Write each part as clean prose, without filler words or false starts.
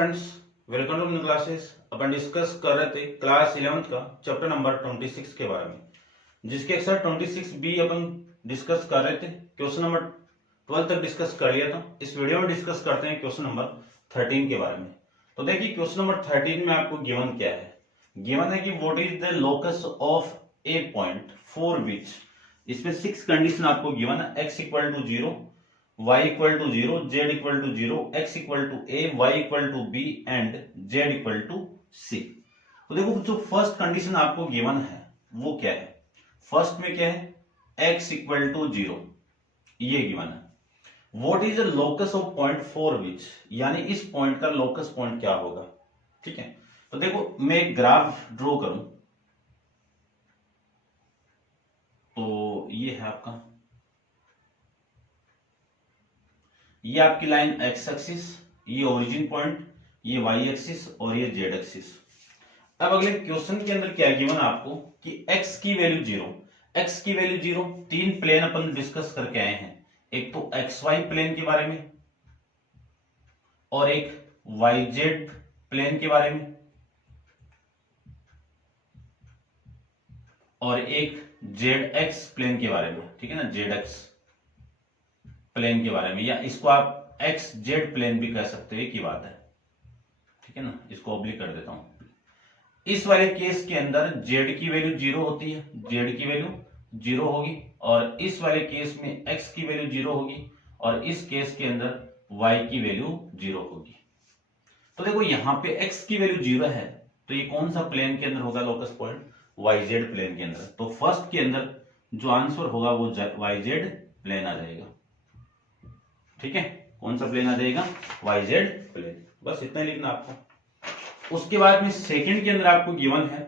Friends, welcome to new classes. अपन discuss कर रहे थे क्लास 11th का चैप्टर नंबर 26 के बारे में, जिसके एक्सरसाइज 26 बी अपन डिस्कस कर रहे थे। क्वेश्चन नंबर 12 तक डिस्कस कर लिया था। इस वीडियो में डिस्कस करते हैं क्वेश्चन नंबर 13 के बारे में। तो देखिए क्वेश्चन नंबर 13 में आपको गिवन क्या है। गिवन है कि what is the locus of a point for which, इसमें 6 कंडीशन आपको गिवन है। x equal to 0, y equal to 0, z equal to 0, x equal to a, y equal to b and z equal to c। तो देखो जो first condition आपको given है वो क्या है। फर्स्ट में क्या है, x इक्वल टू 0, ये गिवन है। What is the locus of point for which, यानी इस पॉइंट का लोकस पॉइंट क्या होगा। ठीक है, तो देखो मैं एक ग्राफ ड्रॉ करूं तो ये है आपका, ये आपकी लाइन x एक्सिस, ये ओरिजिन पॉइंट, ये y एक्सिस और ये z एक्सिस। अब अगले क्वेश्चन के अंदर क्या गिवन आपको कि x की वैल्यू 0, x की वैल्यू 0। तीन प्लेन अपन डिस्कस करके आए हैं, एक तो xy प्लेन के बारे में और एक yz प्लेन के बारे में और एक zx प्लेन के बारे में। ठीक है ना, zx प्लेन के बारे में, या इसको आप एक्स जेड प्लेन भी कह सकते हो, एक ही बात है। ठीक है ना, इसको ऑब्लिक कर देता हूं। इस वाले केस के अंदर जेड की वैल्यू 0 होती है, जेड की वैल्यू 0 होगी, और इस वाले केस में एक्स की वैल्यू 0 होगी, और इस केस के अंदर वाई की वैल्यू 0 होगी। तो देखो यहां पे एक्स की वैल्यू 0 है, तो ये कौन सा प्लेन के अंदर होगा locus point, y z plane के अंदर। तो फर्स्ट के अंदर जो आंसर होगा वो वाई जेड प्लेन आ जाएगा। ठीक है, कौन सा प्लेन आ जाएगा, वाई जेड प्लेन। बस इतना ही लिखना आपको। उसके बाद में सेकंड के अंदर आपको गिवन है,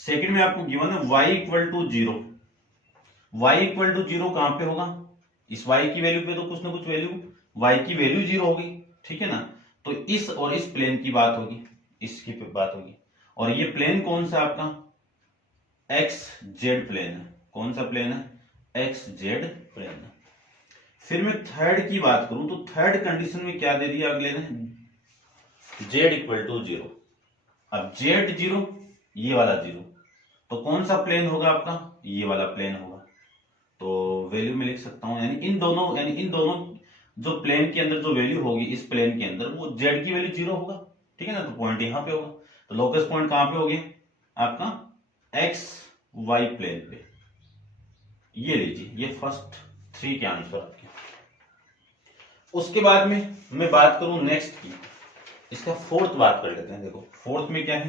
सेकंड में आपको गिवन है y equal to 0। y equal to 0 कहां पे होगा, इस y की वैल्यू पे तो कुछ ना कुछ वैल्यू, y की वैल्यू 0 होगी। ठीक है ना, तो इस और इस प्लेन की बात होगी, इसकी बात होगी। और ये प्लेन कौन सा आपका, एक्स जेड प्लेन है। कौन सा प्लेन है, एक्स जेड प्लेन है। फिर मैं थर्ड की बात करूं तो थर्ड कंडीशन में क्या दे दिया अगले ने, z इक्वल टू 0। अब z 0, ये वाला 0, तो कौन सा प्लेन होगा आपका, ये वाला प्लेन होगा। तो वैल्यू में लिख सकता हूं, यानी इन दोनों जो प्लेन के अंदर जो वैल्यू होगी इस प्लेन के अंदर, वो z की वैल्यू 0 होगा। ठीक है ना, तो पॉइंट यहां पे होगा। तो लोकस पॉइंट कहां पे हो गया आपका, एक्स वाई प्लेन पे। ये लीजिए, ये फर्स्ट 3 के आंसर आपके। उसके बाद में मैं बात करूं नेक्स्ट की, इसका फोर्थ बात कर लेते हैं। देखो फोर्थ में क्या है,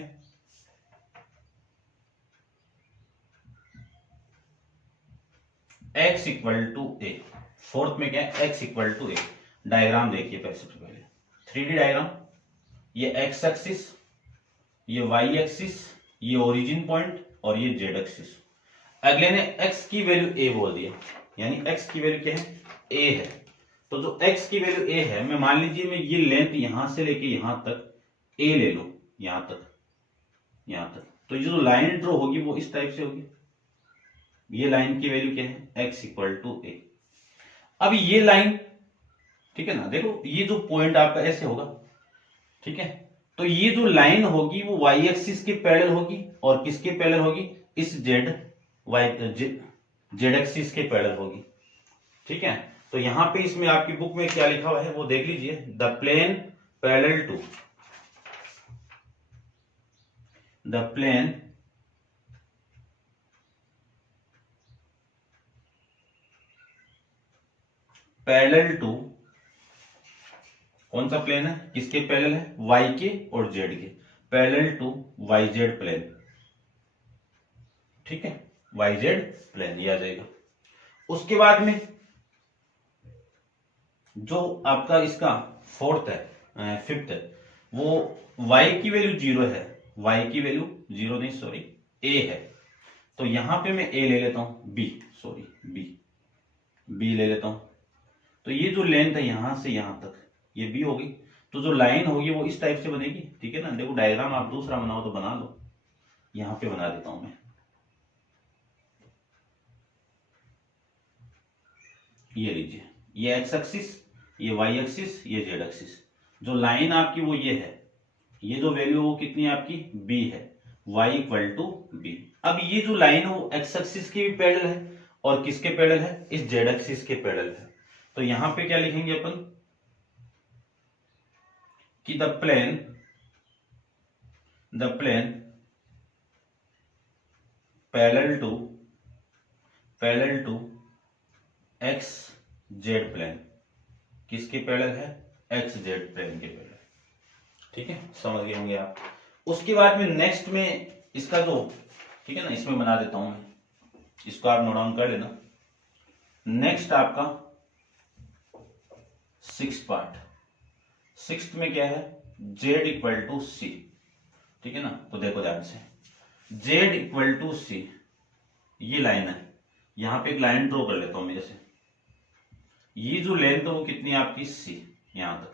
x equal to a. Fourth में क्या है, x equal to a. Diagram देखिए सबसे पहले, 3D डायग्राम। ये x एक्सिस, ये y एक्सिस, ये ओरिजिन पॉइंट और ये z एक्सिस। अगले ने x की वैल्यू a बोल दिया, यानी x की वैल्यू क्या है, a है। तो जो x की वैल्यू a है, मैं मान लीजिए मैं ये लेंथ यहां से लेके यहां तक a ले लो, यहां तक, तो ये जो लाइन ड्रॉ होगी वो इस टाइप से होगी। ये लाइन की वैल्यू क्या है, x इक्वल टू a। अब ये लाइन, ठीक है ना, देखो ये जो पॉइंट आपका ऐसे होगा। ठीक है, तो ये जो लाइन होगी वो y एक्सिस के पैरेलल होगी, और किसके पैरेलल होगी, इस z एक्सिस के पैरेलल होगी। ठीक है, तो यहां पे इसमें आपकी बुक में क्या लिखा हुआ है वो देख लीजिए, the plane parallel to, the plane parallel to, कौन सा प्लेन है, किसके पैरेलल है, y के और z के, पैरेलल टू yz प्लेन। ठीक है, yz प्लेन ये आ जाएगा। उसके बाद में जो आपका इसका फोर्थ है, फिफ्थ है, वो y की वैल्यू 0 है, y की वैल्यू 0 नहीं सॉरी a है। तो यहां पे मैं a ले लेता हूं, b ले लेता हूं। तो ये जो लेंथ है यहां से यहां तक, ये b होगी। तो जो लाइन होगी वो इस टाइप से बनेगी। ठीक है ना, देखो डायग्राम आप दूसरा बनाओ तो बना लो, यहां पे बना देता हूं मैं। ये लीजिए, ये x एक्सिस, ये y एक्सिस, ये z एक्सिस। जो लाइन आपकी वो ये है, ये जो वैल्यू वो कितनी है आपकी b है, y इक्वल टू b। अब ये जो लाइन है वो x एक्सिस के भी पैरेलल है और किसके पैरेलल है, इस z एक्सिस के पैरेलल है। तो यहां पे क्या लिखेंगे अपन कि the plane parallel to x z plane, किसके पैरेलल है, एक्स जेड प्लेन के पैरेलल। ठीक है, समझ गए होंगे आप। उसके बाद में नेक्स्ट में इसका जो, ठीक है ना, इसमें बना देता हूं मैं, इसको आप नोट डाउन कर लेना। नेक्स्ट आपका सिक्स्थ पार्ट, सिक्स्थ में क्या है, z इक्वल टू सी। ठीक है ना, तो देखो ध्यान से, z इक्वल टू सी, ये लाइन है, यहां पे एक लाइन ड्रॉ कर लेता हूं मैं। जैसे ये जो लेंथ है वो कितनी है आपकी c, यहां तक।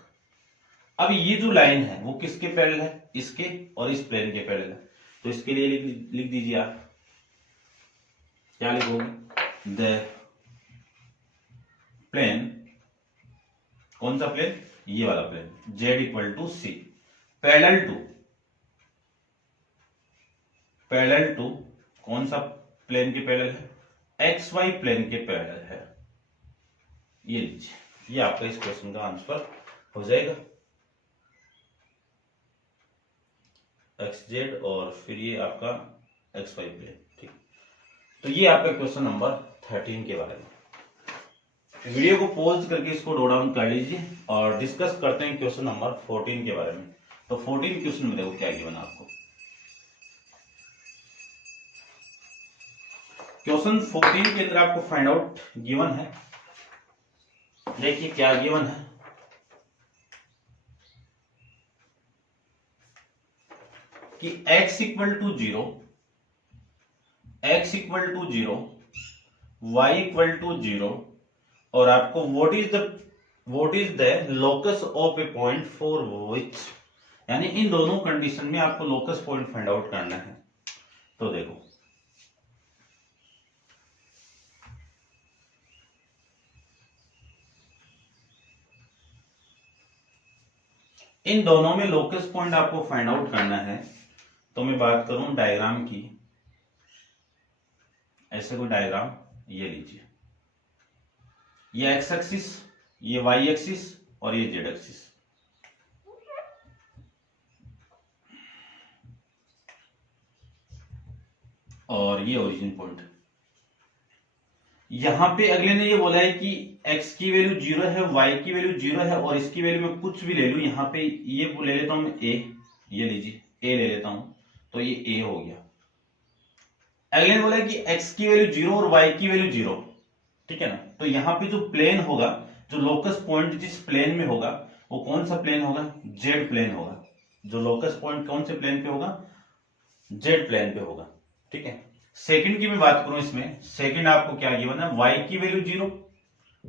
अब ये जो लाइन है वो किसके पैरेलल है, इसके और इस प्लेन के पैरेलल है। तो इसके लिए लिख दीजिए आप, क्या लिखोगे, द प्लेन, कौन सा प्लेन, ये वाला plane, z equal to c, parallel to कौन सा प्लेन के पैरेलल है, एक्स वाई प्लेन के पैरेलल है। ये लीजिए, ये आपका इस क्वेश्चन का आंसर हो जाएगा, एक्स जेड और फिर ये आपका एक्स वाई प्लेन। ठीक, तो ये आपका क्वेश्चन नंबर 13 के बारे में। वीडियो को पॉज करके इसको नोट डाउन कर लीजिए और डिस्कस करते हैं क्वेश्चन नंबर 14 के बारे में। तो 14 क्वेश्चन में देखो क्या गिवन आपको। क्वेश्चन 14 के अंदर आपको फाइंड आउट गिवन है, देखिए क्या गिवन है। कि x equal to 0, x equal to 0, y equal to 0 और आपको what is the locus of a point for which, यानी इन दोनों कंडीशन में आपको लोकस पॉइंट फाइंड आउट करना है। तो देखो इन दोनों में लोकस पॉइंट आपको फाइंड आउट करना है। तो मैं बात करूं डायग्राम की, ऐसे कोई डायग्राम ये लीजिए, ये एक्स एक्सिस, ये वाई एक्सिस और ये जेड एक्सिस। और ये ओरिजिन पॉइंट। यहां पे अगले ने ये बोला है कि x की वैल्यू 0 है, y की वैल्यू 0 है और इसकी वैल्यू मैं कुछ भी ले लूं, यहां पे ये ले लेता हूं मैं a, ये लीजिए a ले लेता हूं, तो ये a हो गया। अगले ने बोला है कि x की वैल्यू 0 और y की वैल्यू 0, ठीक है ना। तो यहाँ पे जो प्लेन होगा, जो लोकस पॉइंट जिस प्लेन में होगा वो कौन सा प्लेन होगा, जेड प्लेन होगा। जो लोकस पॉइंट कौन से प्लेन पे होगा, जेड प्लेन पे होगा। ठीक है, सेकंड की मैं बात करूं, इसमें सेकंड आपको क्या गिवन है, y की वैल्यू 0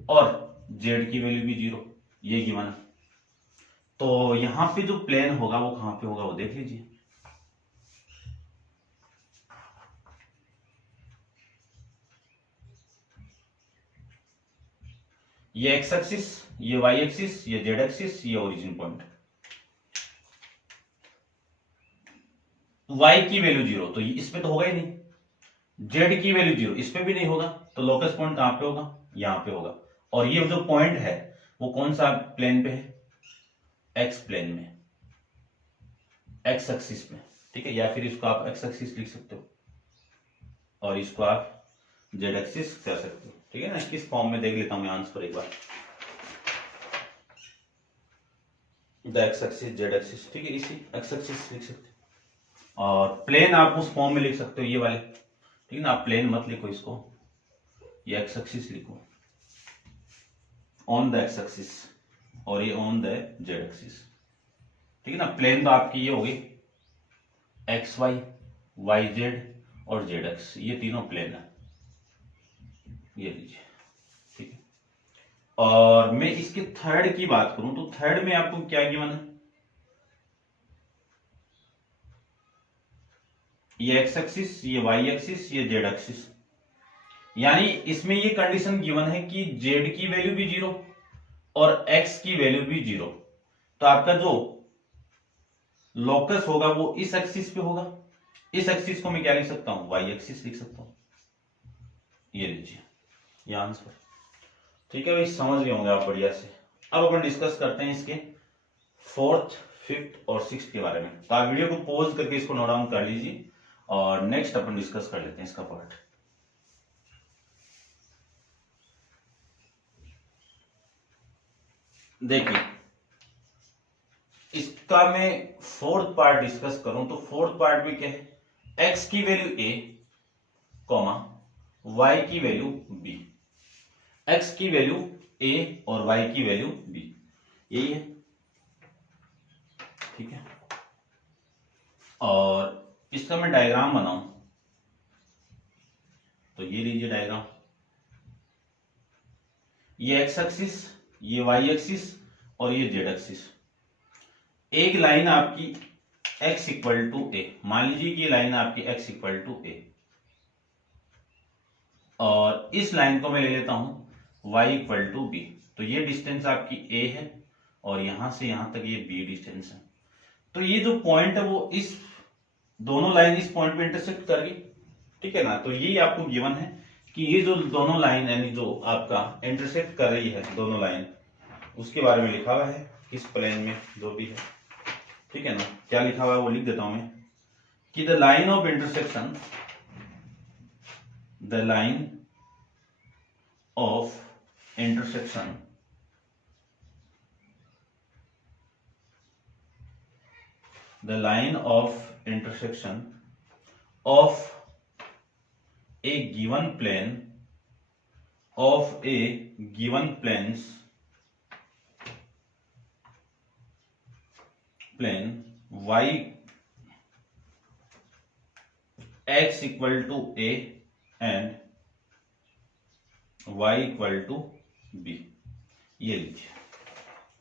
और z की वैल्यू भी 0, ये गिवन है। तो यहां पे जो प्लेन होगा वो कहां पे होगा वो देख लीजिए। ये x एक्सिस, ये y एक्सिस, ये z एक्सिस, ये ओरिजिन पॉइंट। y की वैल्यू 0 तो इसमें तो होगा ही नहीं, z की वैल्यू 0 इसमें भी नहीं होगा, तो लोकस पॉइंट कहां पे होगा, यहां पे होगा। और ये जो पॉइंट है वो कौन सा प्लेन पे है, x प्लेन में, x एक्सिस में। ठीक है, या फिर इसको आप x एक्सिस लिख सकते हो और इसको आप z एक्सिस कर सकते हो। ठीक है ना, किस फॉर्म में देख लेता हूं मैं आंसर एक बार, the x axis z axis. ठीक है, इसी x एक्सिस लिख सकते हो और प्लेन आप उस फॉर्म में लिख सकते हो, ये वाले। ठीक है ना, आप प्लेन मत लिखो इसको, ये x एक्सिस लिखो, ऑन द x एक्सिस और ये ऑन द z एक्सिस। ठीक है ना, प्लेन तो आपकी ये होगी एक्स वाई, वाई जेड और जेड एक्स, ये तीनों प्लेन है, ये लीजिए। ठीक है, और मैं इसके थर्ड की बात करूं तो थर्ड में आपको क्या गिवन है, ये एक्स एक्सिस, ये वाई एक्सिस, ये जेड एक्सिस। यानी इसमें ये कंडीशन गिवन है कि जेड की वैल्यू भी 0 और एक्स की वैल्यू भी 0। तो आपका जो लोकस होगा वो इस एक्सिस पे होगा। इस एक्सिस को मैं क्या लिख सकता हूं, वाई एक्सिस लिख सकता हूं। ये लीजिए ये आंसर। ठीक है भाई, समझ गए होंगे आप बढ़िया से। अब अपन डिस्कस करते हैं इसके फोर्थ, फिफ्थ और सिक्स्थ के बारे में। तो आप वीडियो को पॉज करके इसको नोट डाउन कर लीजिए और नेक्स्ट अपन डिस्कस कर लेते हैं इसका पार्ट। देखिए इसका मैं फोर्थ पार्ट डिस्कस करूं तो फोर्थ पार्ट में क्या है, एक्स की वैल्यू ए कॉमा वाई की वैल्यू बी। एक्स की वैल्यू ए और वाई की वैल्यू बी, यही है। ठीक है, और इसका मैं डायग्राम बनाऊं तो ये लीजिए डायग्राम। ये एक्स एक्सिस, ये वाई एक्सिस और ये जेड एक्सिस। एक लाइन आपकी x इक्वल टू ए, मान लीजिए कि लाइन आपकी x इक्वल टू ए, और इस लाइन को मैं ले लेता हूं y इक्वल टू बी। तो ये डिस्टेंस आपकी a है और यहां से यहां तक ये b डिस्टेंस है। तो ये जो पॉइंट है वो इस दोनों लाइन इस पॉइंट पे इंटरसेक्ट कर गई। ठीक है ना, तो यही आपको गिवन है कि ये जो दोनों लाइन यानी जो आपका इंटरसेक्ट कर रही है दोनों लाइन, उसके बारे में लिखा हुआ है इस प्लेन में जो भी है। ठीक है ना, क्या लिखा हुआ है वो लिख देता हूं मैं कि the line of intersection, the line of intersection the line of intersection of a given plane of a given plane y x equal to a and y equal to b। ये लीजिए,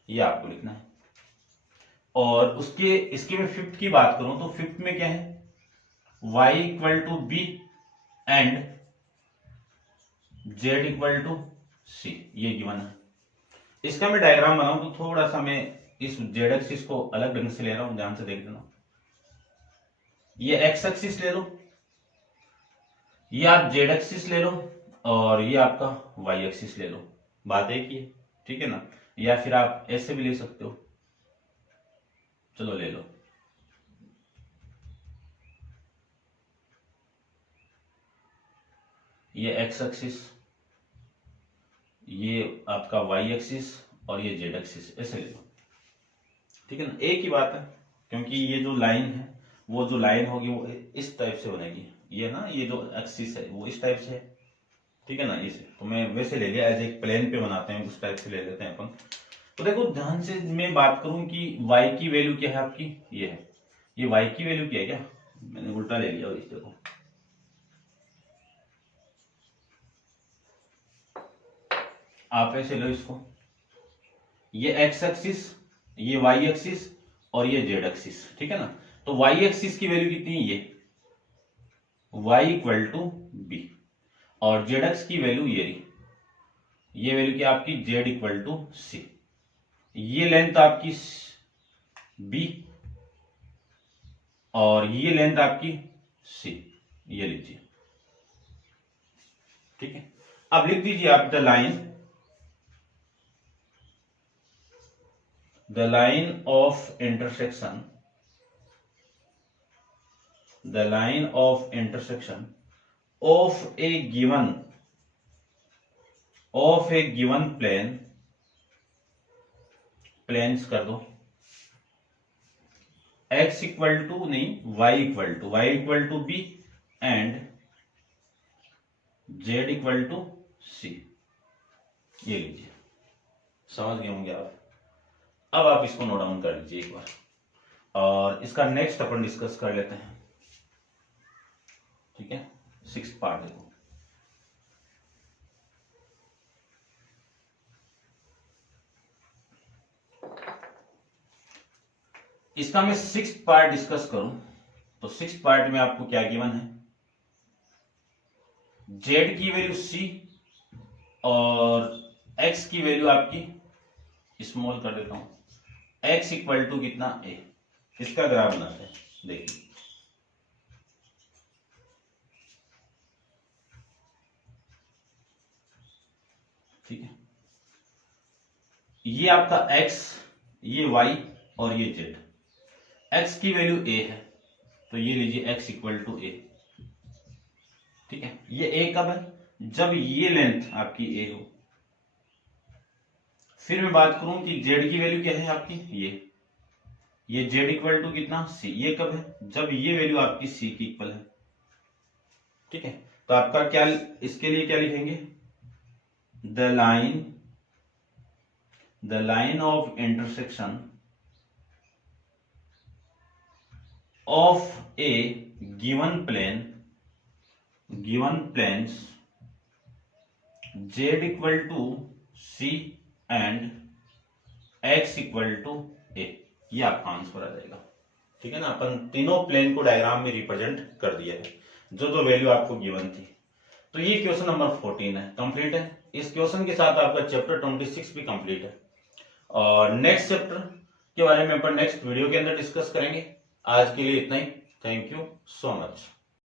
ये आपको लिखना है। और उसके इसके में फिफ्थ की बात करूं तो फिफ्थ में क्या है, y equal to B and z equal to C, ये गिवन है। इसका मैं डायग्राम बनाऊं तो थोड़ा सा मैं इस z एक्सिस को अलग ढंग से ले रहा हूं, ध्यान से देख लेना। ये x एक्सिस ले लो, ये आप z एक्सिस ले लो और ये आपका y एक्सिस ले लो, बात एक ही है। ठीक है ना, या फिर आप ऐसे भी ले सकते हो, चलो ले लो। ये x एक्सिस, ये आपका y एक्सिस और ये z एक्सिस, ऐसे ले लो। ठीक है ना, एक ही बात है, क्योंकि ये जो लाइन है वो जो लाइन होगी वो इस टाइप से बनेगी। ये ना ये जो एक्सिस है वो इस टाइप से है। ठीक है ना, इसे तो मैं वैसे ले लिया, एज एक प्लेन पे बनाते हैं उस टाइप से ले लेते हैं अपन। तो देखो ध्यान से मैं बात करूं कि y की वैल्यू क्या है आपकी, ये है। ये y की वैल्यू क्या है, क्या मैंने उल्टा ले लिया इस देखो, आप ऐसे लो इसको। ये x एक्सिस, ये y एक्सिस और ये z एक्सिस। ठीक है ना, तो y एक्सिस की वैल्यू कितनी है, y इक्वल टू बी, और z एक्स की वैल्यू ये रही, ये वैल्यू क्या आपकी z इक्वल टू सी। ये लेंथ आपकी b और ये लेंथ आपकी c, ये लीजिए। ठीक है, अब लिख दीजिए आप the line of intersection, the line of intersection of a given plane, planes कर दो, x इक्वल टू नहीं y equal to B and z equal to C, ये लीजिए। समझ गए होंगे आप। अब आप इसको नोट डाउन कर लीजिए एक बार, और इसका नेक्स्ट अपन डिस्कस कर लेते हैं। ठीक है, सिक्स्थ पार्ट देखो। इसका मैं सिक्स्थ पार्ट डिस्कस करूं तो सिक्स्थ पार्ट में आपको क्या गिवन है, z की वैल्यू c और x की वैल्यू आपकी स्मॉल कर देता हूं x इक्वल टू कितना a, इसका ग्राफ बनाते हैं। देखिए ठीक है, ये आपका x, ये y और ये z। x की वैल्यू a है तो ये लीजिए x इक्वल टू a, ठीक है। ये a कब है, जब ये लेंथ आपकी a हो। फिर मैं बात करूं कि z की वैल्यू क्या है आपकी, ये z इक्वल टू कितना c, ये कब है, जब ये वैल्यू आपकी c की इक्वल है, ठीक है। तो आपका क्या, इसके लिए क्या लिखेंगे, the line of intersection of a given planes z equal to c and x equal to a, ये आपका आंसर आ जाएगा, ठीक है ना। अपन तीनों प्लेन को डायग्राम में रिप्रेजेंट कर दिया है, जो जो वैल्यू आपको गिवन थी। तो ये क्वेश्चन नंबर 14 है, कंप्लीट है। इस क्वेश्चन के साथ आपका चैप्टर 26 भी कंप्लीट है, और नेक्स्ट चैप्टर के बारे में अपन नेक्स्ट वीडियो के अंदर डिस्कस करेंगे। आज के लिए इतना ही, थैंक यू सो मच।